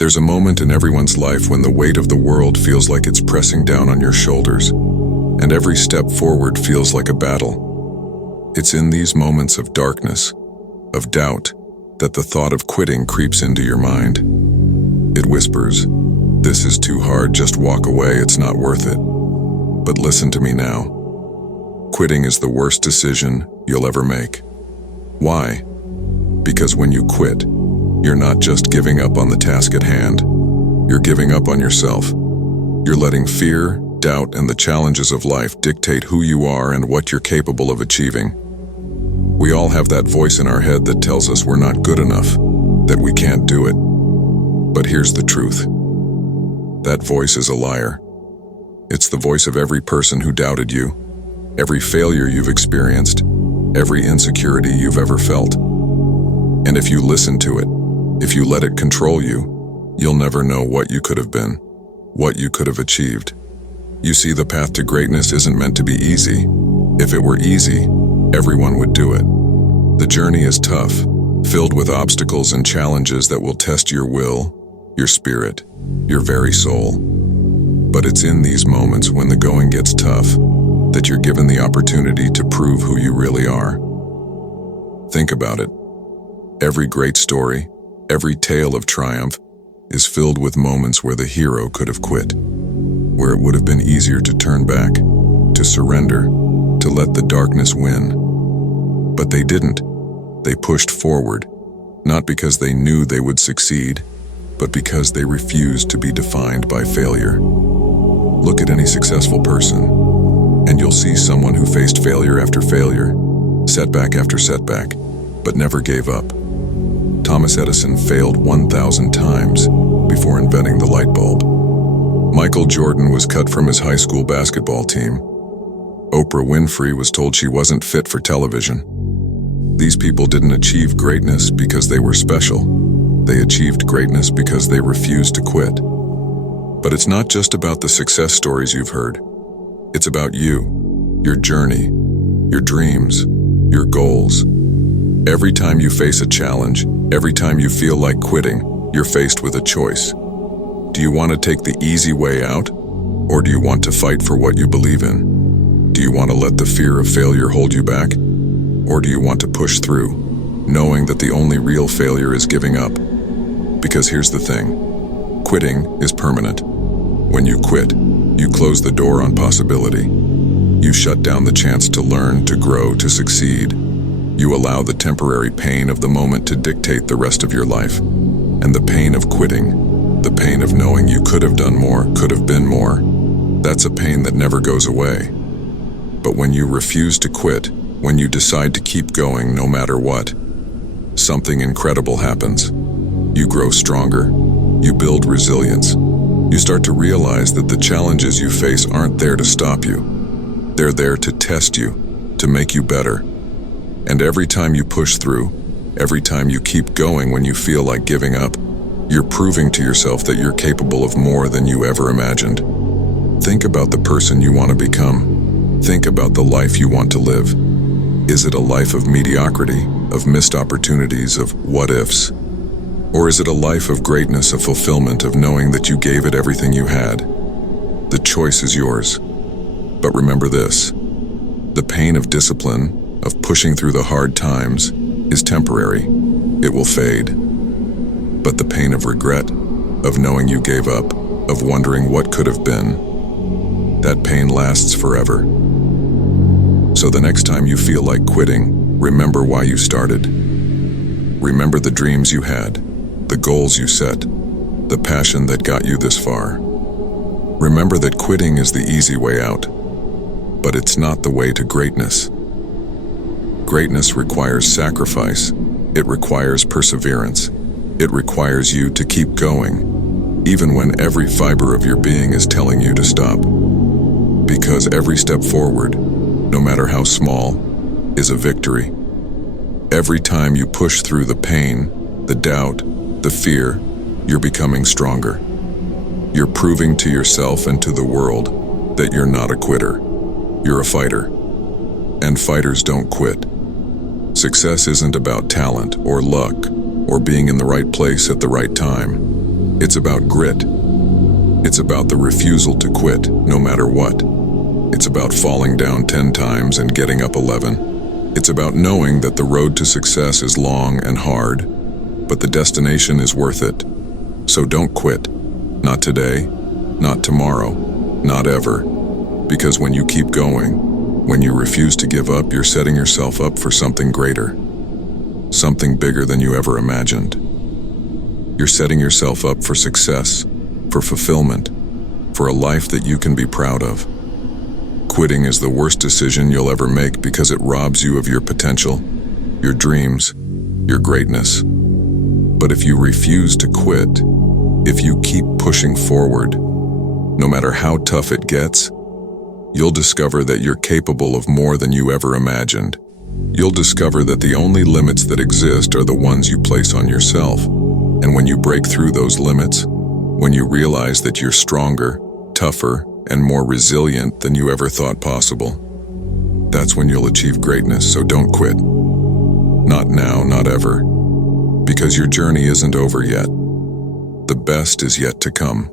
There's a moment in everyone's life when the weight of the world feels like it's pressing down on your shoulders, and every step forward feels like a battle. It's in these moments of darkness, of doubt, that the thought of quitting creeps into your mind. It whispers, "This is too hard, just walk away, it's not worth it." But listen to me now. Quitting is the worst decision you'll ever make. Why? Because when you quit, you're not just giving up on the task at hand. You're giving up on yourself. You're letting fear, doubt, and the challenges of life dictate who you are and what you're capable of achieving. We all have that voice in our head that tells us we're not good enough, that we can't do it. But here's the truth. That voice is a liar. It's the voice of every person who doubted you, every failure you've experienced, every insecurity you've ever felt. And if you listen to it, if you let it control you, you'll never know what you could have been, what you could have achieved. You see, the path to greatness isn't meant to be easy. If it were easy, everyone would do it. The journey is tough, filled with obstacles and challenges that will test your will, your spirit, your very soul. But it's in these moments when the going gets tough that you're given the opportunity to prove who you really are. Think about it. Every great story, every tale of triumph is filled with moments where the hero could have quit, where it would have been easier to turn back, to surrender, to let the darkness win. But they didn't. They pushed forward, not because they knew they would succeed, but because they refused to be defined by failure. Look at any successful person, and you'll see someone who faced failure after failure, setback after setback, but never gave up. Thomas Edison failed 1,000 times before inventing the light bulb. Michael Jordan was cut from his high school basketball team. Oprah Winfrey was told she wasn't fit for television. These people didn't achieve greatness because they were special. They achieved greatness because they refused to quit. But it's not just about the success stories you've heard. It's about you, your journey, your dreams, your goals. Every time you face a challenge, every time you feel like quitting, you're faced with a choice. Do you want to take the easy way out, or do you want to fight for what you believe in? Do you want to let the fear of failure hold you back, or do you want to push through, knowing that the only real failure is giving up? Because here's the thing, quitting is permanent. When you quit, you close the door on possibility. You shut down the chance to learn, to grow, to succeed. You allow the temporary pain of the moment to dictate the rest of your life. And the pain of quitting, the pain of knowing you could have done more, could have been more, that's a pain that never goes away. But when you refuse to quit, when you decide to keep going no matter what, something incredible happens. You grow stronger. You build resilience. You start to realize that the challenges you face aren't there to stop you. They're there to test you, to make you better. And every time you push through, every time you keep going when you feel like giving up, you're proving to yourself that you're capable of more than you ever imagined. Think about the person you want to become. Think about the life you want to live. Is it a life of mediocrity, of missed opportunities, of what-ifs? Or is it a life of greatness, of fulfillment, of knowing that you gave it everything you had? The choice is yours. But remember this, the pain of discipline, of pushing through the hard times, is temporary. It will fade. But the pain of regret, of knowing you gave up, of wondering what could have been, that pain lasts forever. So the next time you feel like quitting, remember why you started. Remember the dreams you had, the goals you set, the passion that got you this far. Remember that quitting is the easy way out, but it's not the way to greatness. Greatness requires sacrifice. It requires perseverance. It requires you to keep going, even when every fiber of your being is telling you to stop. Because every step forward, no matter how small, is a victory. Every time you push through the pain, the doubt, the fear, you're becoming stronger. You're proving to yourself and to the world that you're not a quitter. You're a fighter. And fighters don't quit. Success isn't about talent or luck or being in the right place at the right time. It's about grit. It's about the refusal to quit, no matter what. It's about falling down 10 times and getting up 11. It's about knowing that the road to success is long and hard, but the destination is worth it. So don't quit. Not today, not tomorrow, not ever. Because when you keep going, when you refuse to give up, you're setting yourself up for something greater. Something bigger than you ever imagined. You're setting yourself up for success, for fulfillment, for a life that you can be proud of. Quitting is the worst decision you'll ever make because it robs you of your potential, your dreams, your greatness. But if you refuse to quit, if you keep pushing forward, no matter how tough it gets, you'll discover that you're capable of more than you ever imagined. You'll discover that the only limits that exist are the ones you place on yourself. And when you break through those limits, when you realize that you're stronger, tougher, and more resilient than you ever thought possible, that's when you'll achieve greatness. So don't quit. Not now, not ever. Because your journey isn't over yet. The best is yet to come.